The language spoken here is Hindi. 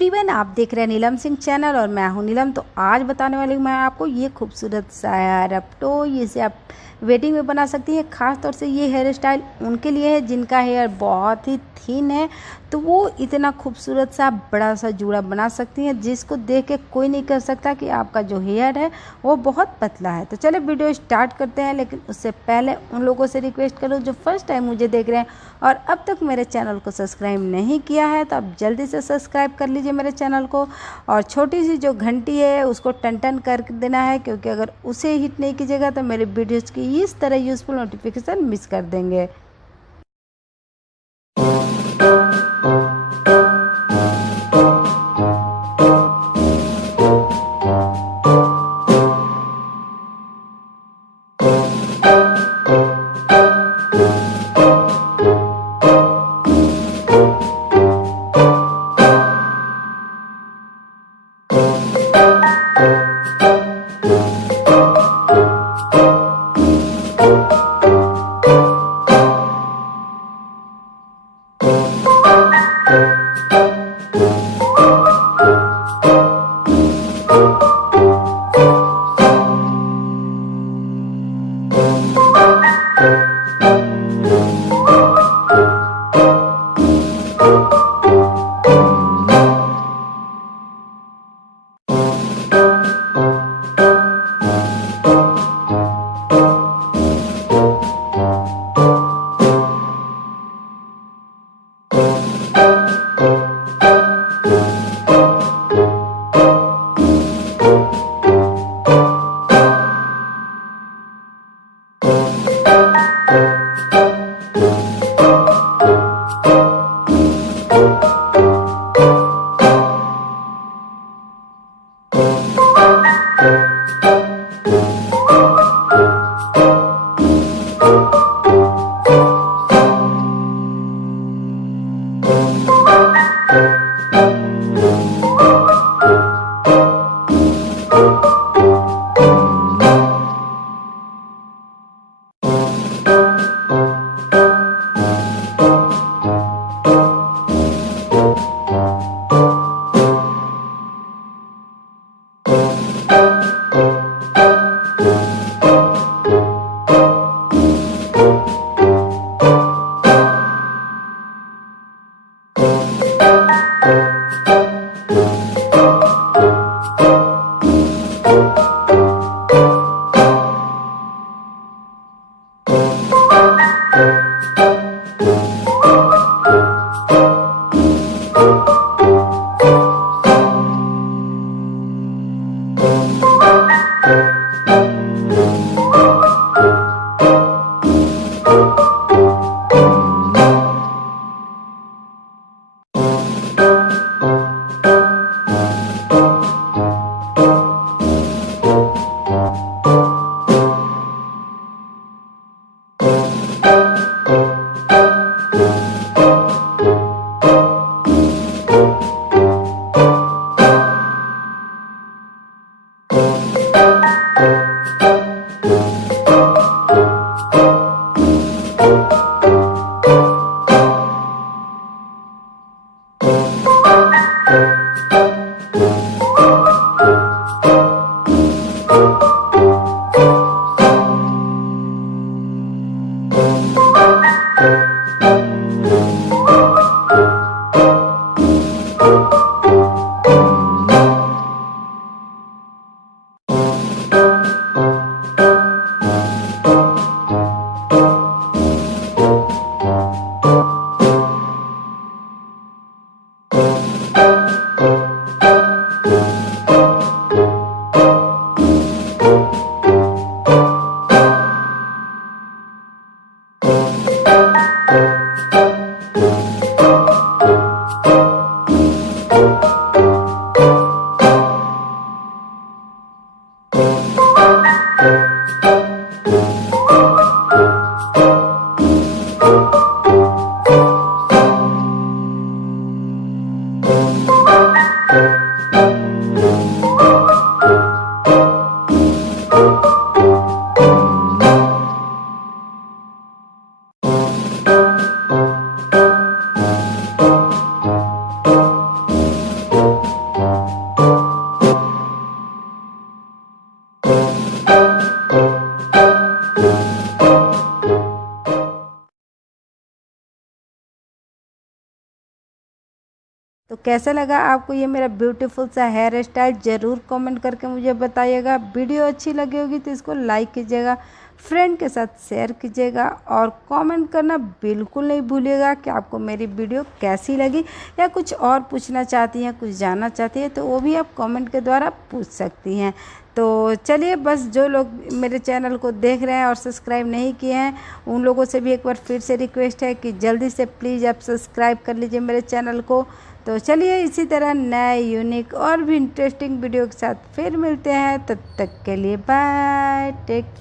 एवरीवन, आप देख रहे हैं नीलम सिंह चैनल और मैं हूं नीलम। तो आज बताने वाली हूं मैं आपको ये खूबसूरत सा हेयर अप। तो इसे आप वेडिंग में बना सकती हैं। ख़ास तौर से ये हेयर स्टाइल उनके लिए है जिनका हेयर बहुत ही थिन है, तो वो इतना खूबसूरत सा बड़ा सा जूड़ा बना सकती हैं जिसको देख के कोई नहीं कह सकता कि आपका जो हेयर है वो बहुत पतला है। तो चले वीडियो स्टार्ट करते हैं, लेकिन उससे पहले उन लोगों से रिक्वेस्ट करो जो फर्स्ट टाइम मुझे देख रहे हैं और अब तक मेरे चैनल को सब्सक्राइब नहीं किया है तो आप जल्दी से सब्सक्राइब कर लीजिए मेरे चैनल को, और छोटी सी जो घंटी है उसको टन टन कर देना है, क्योंकि अगर उसे हिट नहीं कीजिएगा तो मेरे वीडियोज़ की इस तरह यूज़फुल नोटिफिकेशन मिस कर देंगे। तो कैसा लगा आपको ये मेरा ब्यूटीफुल सा हेयर स्टाइल, ज़रूर कमेंट करके मुझे बताइएगा। वीडियो अच्छी लगी होगी तो इसको लाइक कीजिएगा, फ्रेंड के साथ शेयर कीजिएगा और कमेंट करना बिल्कुल नहीं भूलिएगा कि आपको मेरी वीडियो कैसी लगी, या कुछ और पूछना चाहती हैं, कुछ जानना चाहती हैं तो वो भी आप कमेंट के द्वारा पूछ सकती हैं। तो चलिए, बस जो लोग मेरे चैनल को देख रहे हैं और सब्सक्राइब नहीं किए हैं उन लोगों से भी एक बार फिर से रिक्वेस्ट है कि जल्दी से प्लीज़ आप सब्सक्राइब कर लीजिए मेरे चैनल को। तो चलिए, इसी तरह नए यूनिक और भी इंटरेस्टिंग वीडियो के साथ फिर मिलते हैं। तब तक के लिए बाय, टेक